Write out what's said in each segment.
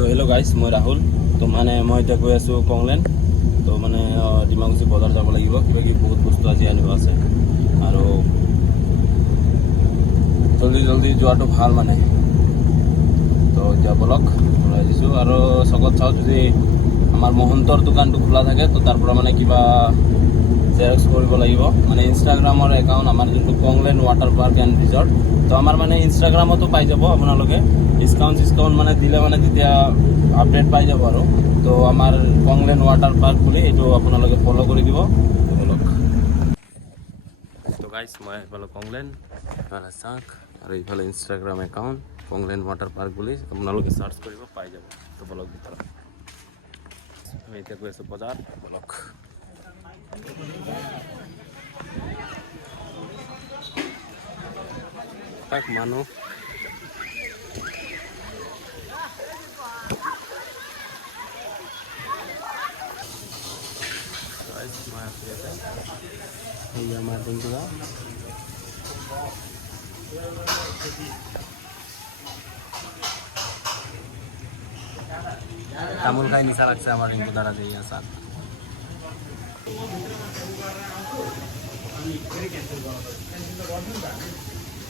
তো hello' guys, মই ৰাহুল। তো মানে মই এতিয়া গৈ আছোঁ কংলেন। তো মানে ডিমাকুচি বজাৰ যাব লাগিব, কিবা কিবি বহুত বস্তু আজি আনিব আছে আৰু জলদি জলদি যোৱাটো ভাল মানে। তো এতিয়া বলক ওলাই দিছোঁ আৰু চকত চাওঁ যদি আমাৰ মহন্তৰ দোকানটো খোলা থাকে তো তাৰ পৰা মানে কিবা জেৰক্স কৰিব লাগিব। মানে ইনষ্টাগ্ৰামৰ একাউণ্ট আমাৰ যোনটো কংলেন ৱাটাৰ পাৰ্ক এণ্ড ৰিজৰ্ট, তো আমাৰ মানে ইনষ্টাগ্ৰামতো পাই যাব আপোনালোকে। ডিছকাউণ্ট মানে দিলে মানে তেতিয়া আপডেট পাই যাব আৰু। তো আমাৰ কংলেন ৱাটাৰ পাৰ্ক বুলি এইটো আপোনালোকে ফ'ল' কৰি দিব। বলক। তো গাইজ, মই এইফালে কংলেন, এইফালে চাওক আৰু এইফালে ইনষ্টাগ্ৰাম একাউণ্ট কংলেন ৱাটাৰ পাৰ্ক বুলি আপোনালোকে চাৰ্চ কৰিব পাই যাব। তো বলক ভিতৰত। আমি এতিয়া গৈ আছোঁ বজাৰ। বলক। তাক মানুহ এই আমার দিনগুলা তামোল খাই নিচা লাগছে আমার রিঙ্কু দ্বারা দিয়ে আসার।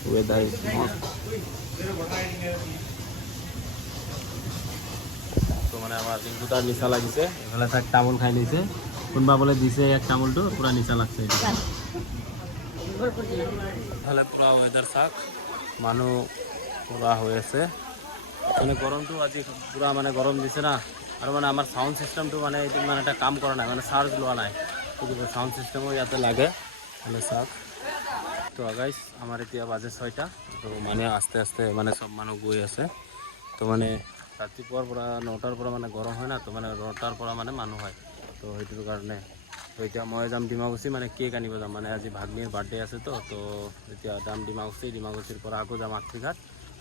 ওয়েদার ইজ মস্ত। তো মানে আমার রিঙ্কু দ্বারা নিচা লাগিছে, এফালে তাক তামোল খাই নিছে, কোনবা বলে দিছে এক তামোলটো পুরা নিচা লাগছে। এফালে পুরা ওয়েদার চাক, মানুহ পুরা হৈ আছে। মানে গৰমটো আজি পুৰা মানে গৰম দিছে না, আৰু মানে আমাৰ চাউণ্ড চিষ্টেমটো মানে এইটো মানে এটা কাম কৰা নাই, মানে চাৰ্জ লোৱা নাই। চাউণ্ড চিষ্টেমো ইয়াতে লাগে মানে চাওক। তো গাইজ, আমাৰ এতিয়া বাজে 6টা। তো মানে আস্তে আস্তে মানে চব মানুহ গৈ আছে। তো মানে ৰাতিপুৱাৰ পৰা 9টাৰ পৰা মানে গৰম হয় না, তো মানে 9টাৰ পৰা মানে মানুহ হয়। তো সেইটোৰ কাৰণে তো এতিয়া মই যাম ডিমাকুচি, মানে কেক আনিব যাম। মানে আজি ভাগ্নীৰ বাৰ্থডে আছে। তো এতিয়া যাম ডিমাকুচিৰ পৰা আকৌ যাম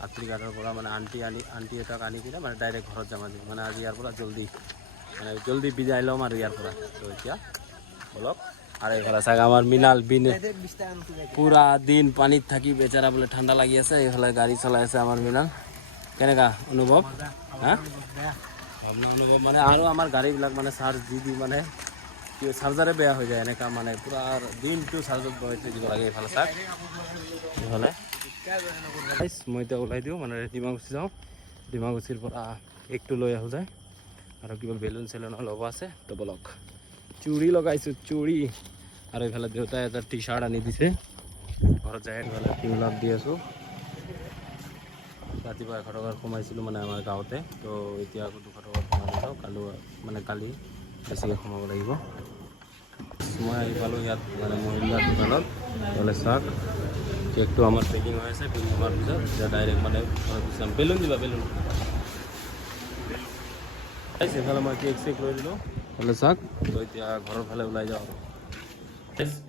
আত্ৰিঘাটৰ পৰা মানে আণ্টি এটাক আনি কিনে মানে ডাইৰেক্ট ঘৰত যাম আজি। মানে আজি ইয়াৰ পৰা জলদি বিদায় ল'ম আৰু ইয়াৰ পৰা। তো এতিয়া বলক। আৰু এইফালে চাগে আমাৰ মিনাল পুৰা দিন পানীত থাকি বেচাৰা বোলে ঠাণ্ডা লাগি আছে, এইফালে গাড়ী চলাই আছে আমাৰ মিনাল। কেনেকা অনুভৱ? হা, ভাবনা অনুভৱ মানে। আৰু আমাৰ গাড়ীবিলাক মানে চাৰ্জ দি মানে চাৰ্জাৰে বেয়া হৈ যায়, এনেকা মানে পুৰা দিনটো চাৰ্জত বহাই থৈ দিব লাগে। এইফালে চাওক, এইফালে মই এতিয়া ওলাই দিওঁ, মানে ডিমাকুচি যাওঁ। ডিমাকুচিৰ পৰা কেকটো লৈ আহোঁ যায়, আৰু কিবা বেলুন চেলুনো ল'ব আছে। তো বলক। চুৰি লগাইছোঁ, চুৰি। আৰু এইফালে দেউতাই এটা টি চাৰ্ট আনি দিছে, ঘৰত যায়। এইফালে টিউলাপ দি আছোঁ। ৰাতিপুৱা 100 টকাৰ সোমাইছিলোঁ মানে আমাৰ গাঁৱতে। তো এতিয়া আকৌ 200 টকাৰ সোমাই দিলোঁ। কালি বেছিকৈ সোমাব লাগিব। মই আহি পালোঁ ইয়াত মানে মহিলাৰ দোকানত। বোলে চাওক, কেকটো আমাৰ পেকিং হৈ আছে। পেকিং হোৱাৰ পিছত এতিয়া ডাইৰেক্ট মানে বেলুন দিবা, বেলুন। এইফালে মই কেক চেক লৈ দিলোঁ, বোলে চাওক। তো এতিয়া ঘৰৰ ফালে ওলাই যাওঁ।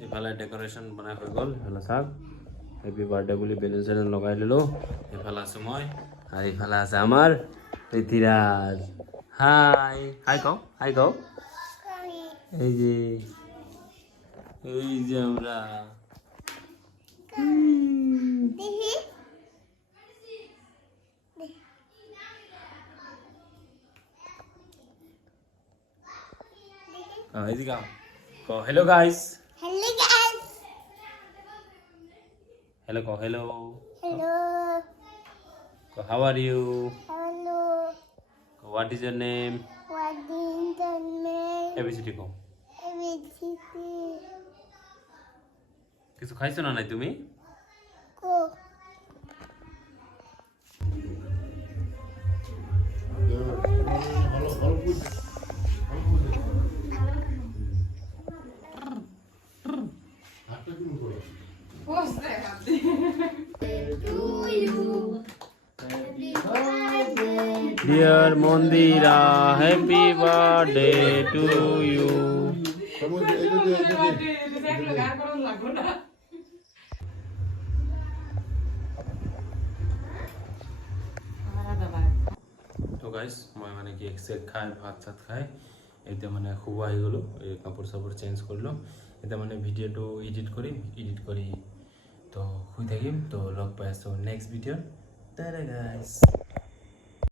এইফালে ডেক'ৰেশ্যন বনাই হৈ গ'ল। এইফালে চাওক, হেপী বাৰ্থডে বুলি বেলুন চেলুন লগাই দিলোঁ। এইফালে আছোঁ মই, আৰু এইফালে আছে আমাৰ পৃথ্বীৰাজ। হাই হাই কওঁ, হাই কওঁ। এই যে আমরা এদিকে কো hello guys. Hello guys. Hello, go hello. Hello. Go, how are you? Hello. Go, what is your name? What is the name? ABCD go. ABCD. কিছু খাইছো না নাই তুমি? Go. Dear Mondira, happy birthday to you. তো guys, মই মানে cake check খাই ভাত চাত খাই এতিয়া মানে শুব আহি গ'লোঁ। এই কাপোৰ চাপোৰ চেঞ্জ কৰিলোঁ। এতিয়া মানে ভিডিঅ'টো এডিট কৰি তো শুই থাকিম। তো লগ পাই আছোঁ নেক্সট ভিডিঅ'ত। টাটা গাইজ।